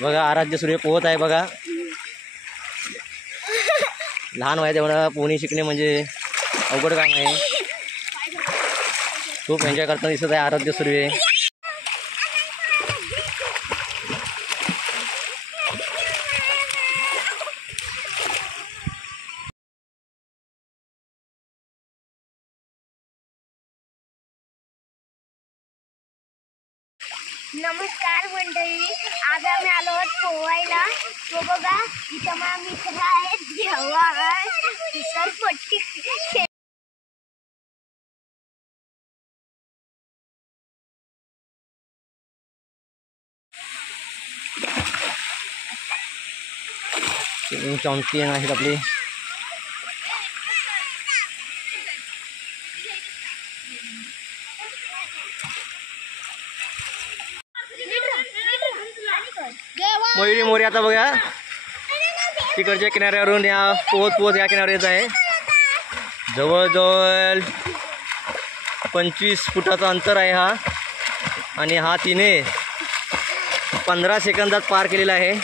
बघा आराध्य सूर्य पोहत आहे बघा. लहान वयात एवढा पोहणी शिकणे म्हणजे अवघड काम आहे. खूप एन्जॉय करताना दिसत आहे आराध्य सूर्य. नमस्कार मंडळी, आज आम्ही आलो आहोत पोहायला. तो बघा इथं माझा मित्र आहे जेव्हा फिसलपट्टी चॅम्पियन आहेत आपले. मयुरी मोरे आता बघा तिकडच्या किनाऱ्यावरून या पोहत या किनाऱ्यावर येत आहे. जवळजवळ 25 फुटाचा अंतर आहे हा, आणि हा तिने 15 सेकंदात पार केलेला आहे.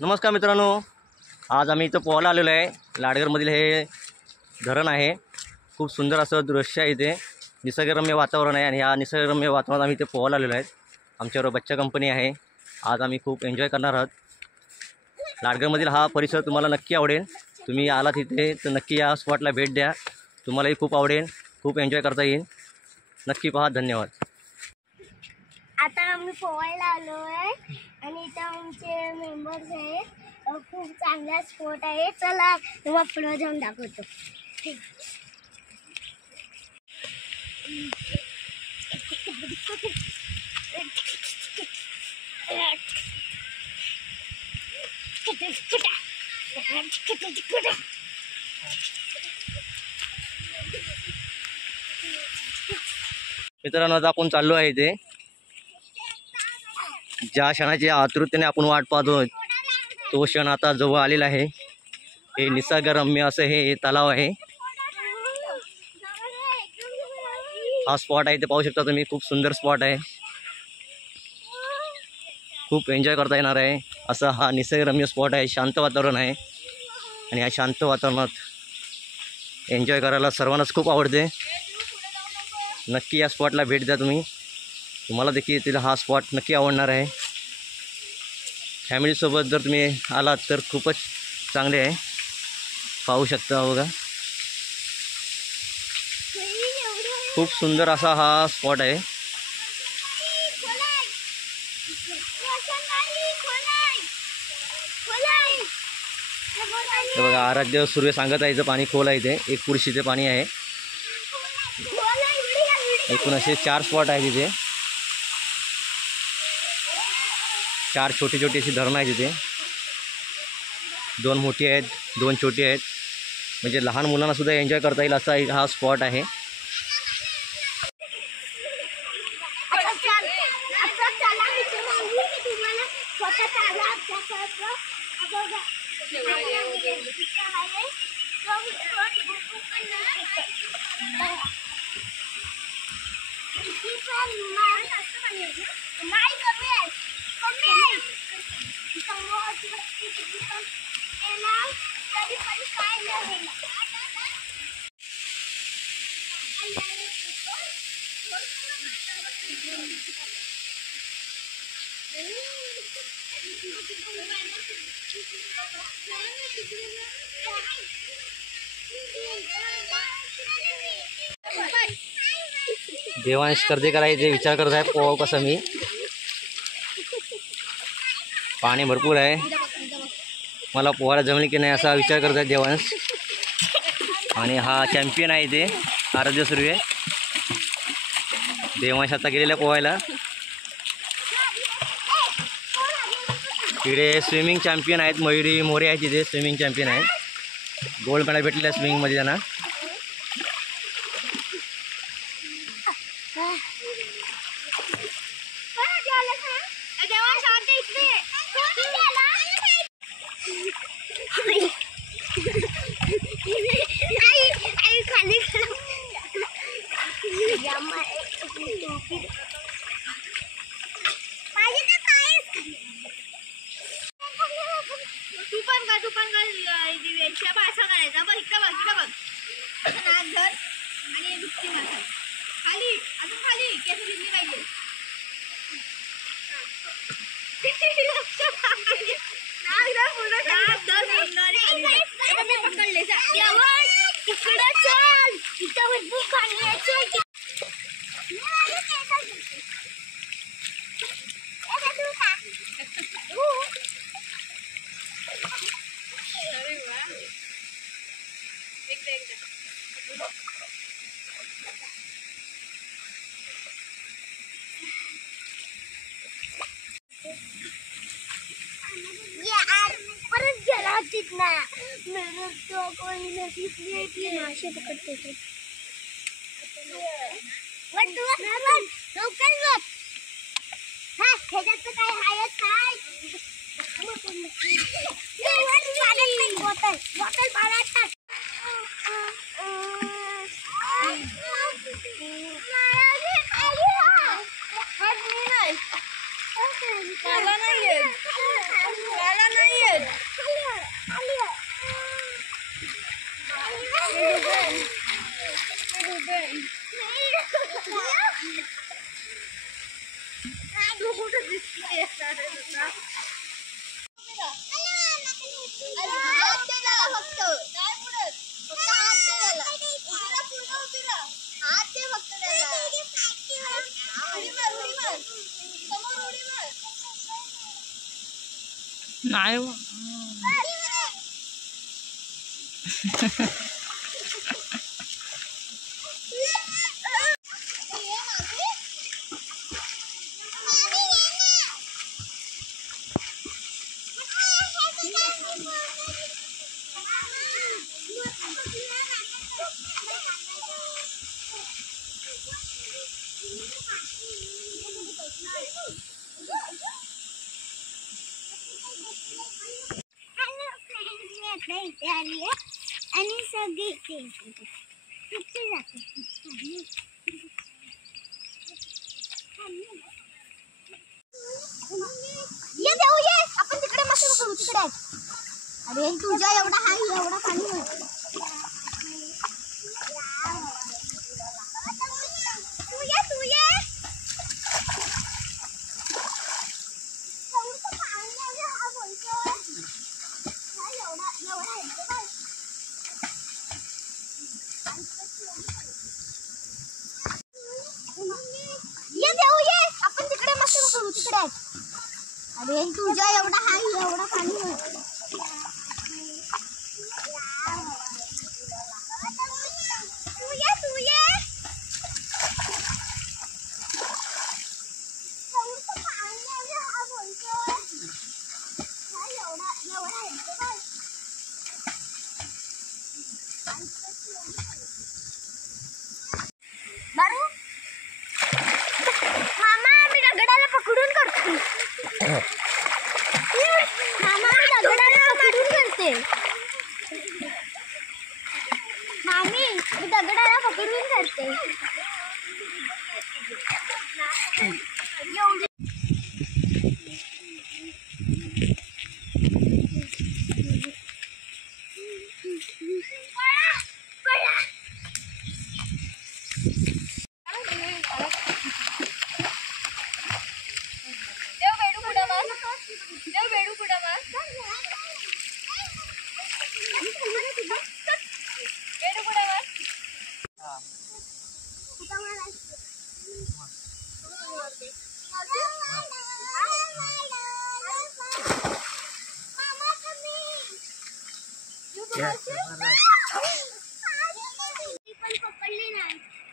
नमस्कार मित्रांनो, आज आम्ही इथं पोहायला आलेलो आहे. लाडगरमधील हे धरण आहे. खूप सुंदर असं दृश्य आहे. इथे निसर्गरम्य वातावरण आहे, आणि या निसर्गरम्य वातावरणात आम्ही इथे पोहायला आलेलो आहेत. आमच्याबरोबर बच्चा कंपनी आहे. आज आम्ही खूप एन्जॉय करणार आहोत. लाडगरमधील हा परिसर तुम्हाला नक्की आवडेल. तुम्ही आलात तिथे तर नक्की या स्पॉटला भेट द्या. तुम्हालाही खूप आवडेल, खूप एन्जॉय करता येईल. नक्की पहा. धन्यवाद. आता आम्ही पोहायला आलो आहे, आणि इथं आमचे मेंबर्स आहे. खूप चांगला स्पॉट आहे. चला तुम्हाला पुढे जाऊन दाखवतो. मित्रांनो, आता आपण चाललो आहे इथे. ज्या क्षणाची आतुरतेने आपण वाट पाहतो तो क्षण आता जवळ आलेला आहे. हे निसर्गरम्य असं हे तलाव आहे. हा स्पॉट आहे, ते पाहू शकता तुम्ही. खूप सुंदर स्पॉट आहे. खूप एन्जॉय करता येणार आहे असा हा निसर्गरम्य स्पॉट आहे. शांत वातावरण आहे, आणि या शांत वातावरणात एन्जॉय करायला सर्वांनाच खूप आवडते. नक्की या स्पॉटला भेट द्या तुम्ही. तुम्हाला देखील तिला हा स्पॉट नक्की आवडणार आहे. फॅमिलीसोबत जर तुम्ही आलात तर खूपच चांगले आहे. पाहू शकता बघा, खूप सुंदर असा हा स्पॉट आहे. बघा आराध्य सूर्य सांगत आहे इथं पाणी खोल आहे. इथे 1 फूट पाणी आहे. एकूण असे 4 स्पॉट आहेत तिथे. 4 छोटी छोटी अशी धरणं आहेत तिथे. 2 मोठी आहेत, 2 छोटी आहेत. म्हणजे लहान मुलांना सुद्धा एन्जॉय करता येईल असा हा स्पॉट आहे. देवांश कर्देकर आहे ते विचार करत आहे पोहाव कसं मी. पाणी भरपूर आहे, मला पोहायला जमले की नाही असा विचार करत आहे देवांश. आणि हा चॅम्पियन आहे ते आराध्य सूर्य. देवांश आता गेलेला पोहायला. तिकडे स्विमिंग चॅम्पियन आहेत मयुरी मोरे आहेत तिथे. स्विमिंग चॅम्पियन आहेत. गोल्ड मेडल भेटलेलं आहे स्विमिंगमध्ये त्यांना. पण दिव्याच्या भाषा करायचा बघ इकडे बघ इकडे बघ असं नाक धर आणि हे दुखती मासा खाली अजून खाली केस दिसली पाहिजे नाक धर पूर्ण नाक धर पूर्ण आणि खाली आता मी पकडले तिकडे चल तिथं भरपूर पाणी यायचं अरे वा एकदा परत गेला तिथनं तो कोणी की मासे पकडते ते लवकर बघ हा ह्याच्यात तर काय आहेच काय बॉटल बॉटल पाण्यात टाक मला नाही येत मला नाही येत तू कुठं दिसली नाही इथे आली आहे आणि सगळे इथे जाते ये देऊ ये आपण तिकडे मस्त करू तिकडे अरे तुझ्या एवढा हाय एवढा पाणी तू ये ये देऊ ये आपण तिकडे मस्त करू तिकडे अरे तुझ्या एवढा हाय एवढा पाणी तू ये बारू मामा मी दगडाला पकडून करते मामा मी दगडाला पकडून करते मामी मी दगडाला पकडून करते एवढे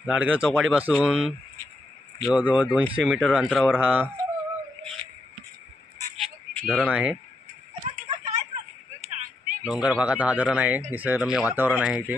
लाडगर चौपाटीपासून जवळजवळ 200 मीटर अंतरावर हा धरण आहे. डोंगर भागात हा धरण आहे. निसर्गरम्य वातावरण आहे इथे.